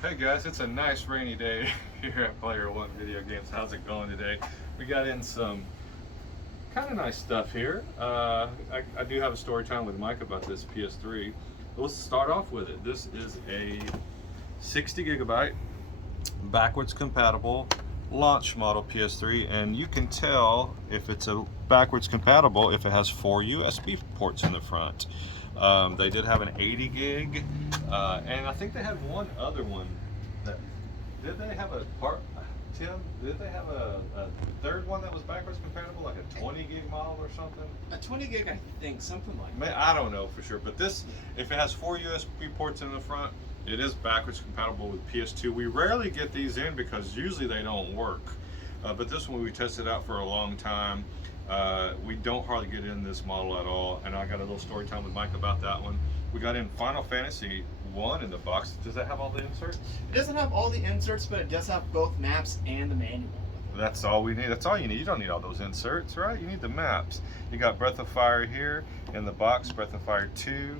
Hey guys, it's a nice rainy day here at Player One Video Games. How's it going today? We got in some kind of nice stuff here. I do have a story time with Mike about this PS3. Let's start off with it. This is a 60 gigabyte backwards compatible launch model PS3, and you can tell if it's a backwards compatible if it has 4 USB ports in the front. They did have an 80 gig, and I think they had one other one. That did they have a part? Tim, did they have a third one that was backwards compatible, like a 20 gig model or something? A 20 gig, I think, something like that. I don't know for sure, but this, if it has 4 USB ports in the front, it is backwards compatible with PS2. We rarely get these in because usually they don't work. But this one we tested out for a long time. We don't hardly get in this model at all, and I got a little story time with Mike about that one. We got in Final Fantasy 1 in the box. Does that have all the inserts? It doesn't have all the inserts, but it does have both maps and the manual. That's all we need. That's all you need. You don't need all those inserts, right? You need the maps. You got Breath of Fire here in the box, Breath of Fire 2.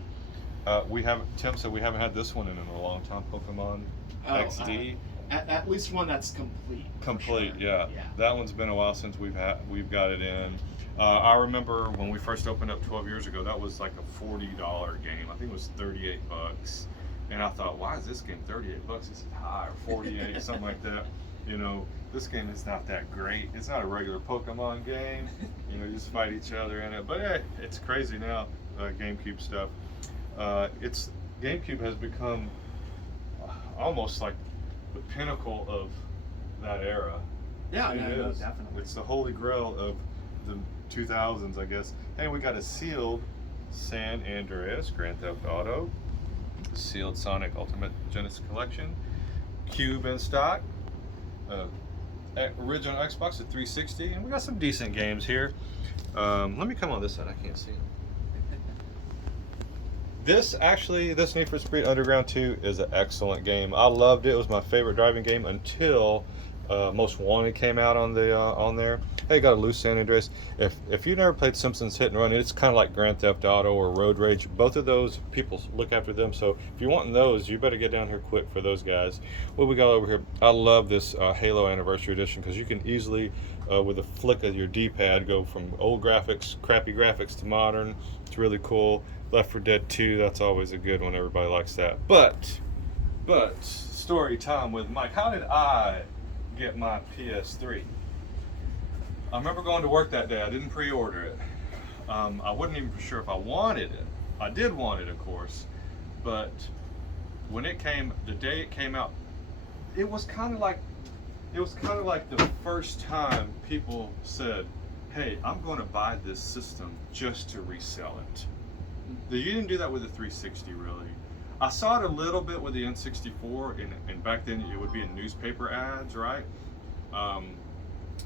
Tim said we haven't had this one in a long time, Pokemon XD. At least one that's complete. Complete, sure. yeah. That one's been a while since we've got it in. I remember when we first opened up 12 years ago, that was like a $40 game. I think it was 38 bucks. And I thought, why is this game 38 bucks? It's high, or 48, something like that. You know, this game is not that great. It's not a regular Pokemon game. You know, you just fight each other in it. But hey, it's crazy now, Gamecube stuff. Gamecube has become almost like the pinnacle of that era. Yeah, it no, is. definitely. It's the holy grail of the 2000s, I guess. Hey, we got a sealed San Andreas Grand Theft Auto, sealed Sonic Ultimate Genesis Collection, Cube in stock, original Xbox at 360, and we got some decent games here. Let me come on this side. I can't see them. This Need for Speed Underground 2 is an excellent game. I loved it. It was my favorite driving game until Most Wanted came out on there. Hey, got a loose San Andreas. If you've never played Simpsons Hit and Run, it's kind of like Grand Theft Auto or Road Rage. Both of those, people look after them. So if you're wanting those, you better get down here quick for those guys. What we got over here? I love this Halo Anniversary Edition because you can easily, with a flick of your D-pad, go from old graphics, crappy graphics, to modern. It's really cool. Left 4 Dead 2, that's always a good one. Everybody likes that. But story time with Mike. How did I get my PS3? I remember going to work that day. I didn't pre-order it. I wasn't even for sure if I wanted it. I did want it, of course, but when it came, the day it came out, it was kind of like the first time people said, "Hey, I'm going to buy this system just to resell it." You didn't do that with the 360, really. I saw it a little bit with the N64, and back then it would be in newspaper ads, right?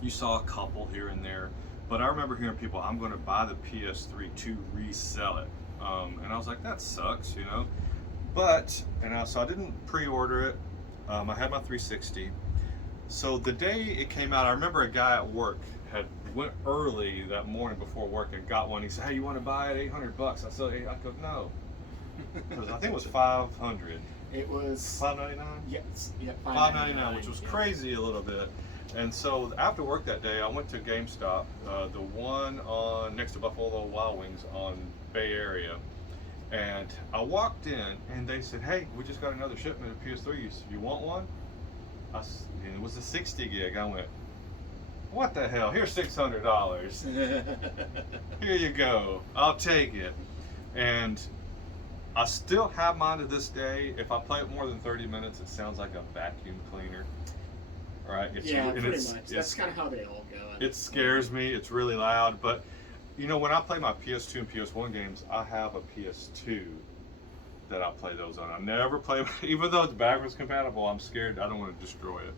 You saw a couple here and there, but I remember hearing people, "I'm going to buy the PS3 to resell it," and I was like, "That sucks," you know. So I didn't pre-order it. I had my 360. So the day it came out, I remember a guy at work went early that morning before work and got one. He said, "Hey, you want to buy it? 800 bucks." I said, "Hey," I go, "No." I think it was 500. It was 599. Yes, yeah, 599, which was crazy a little bit. And so after work that day, I went to GameStop, the one on next to Buffalo Wild Wings on Bay Area, and I walked in and they said, "Hey, we just got another shipment of PS3s. You want one?" And it was a 60 gig. I went, "What the hell? Here's $600. Here you go. I'll take it." And I still have mine to this day. If I play it more than 30 minutes, it sounds like a vacuum cleaner. Right? Pretty much. That's kind of how they all go. It scares me. It's really loud. But, you know, when I play my PS2 and PS1 games, I have a PS2 that I play those on. I never play, even though it's backwards compatible, I'm scared. I don't want to destroy it.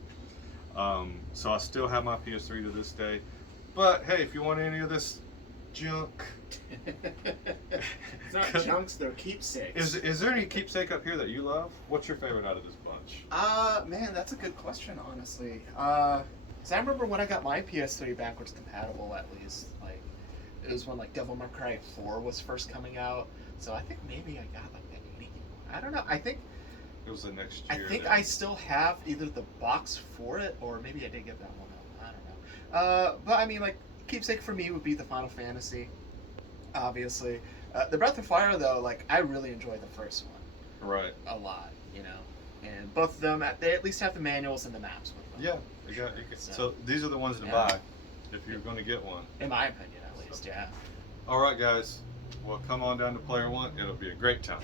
So I still have my PS3 to this day. But, hey, if you want any of this junk. It's not junks, they're keepsakes. Is there any keepsake up here that you love? What's your favorite out of this bunch? Man, that's a good question, honestly. 'Cause I remember when I got my PS3 backwards compatible, at least, like, it was when, like, Devil May Cry 4 was first coming out. So I think maybe I got, like, a mini. I don't know. I think It was the next I year. think then. I still have either the box for it, or maybe I did get that one up. I don't know. But I mean, like, keepsake for me would be the Final Fantasy, obviously. The Breath of Fire, though, like, I really enjoyed the first one Right. a lot, you know. And both of them, they at least have the manuals and the maps with them. Yeah. So these are the ones to buy if you're going to get one. In my opinion, at least, yeah. All right, guys. Well, come on down to Player One. It'll be a great time.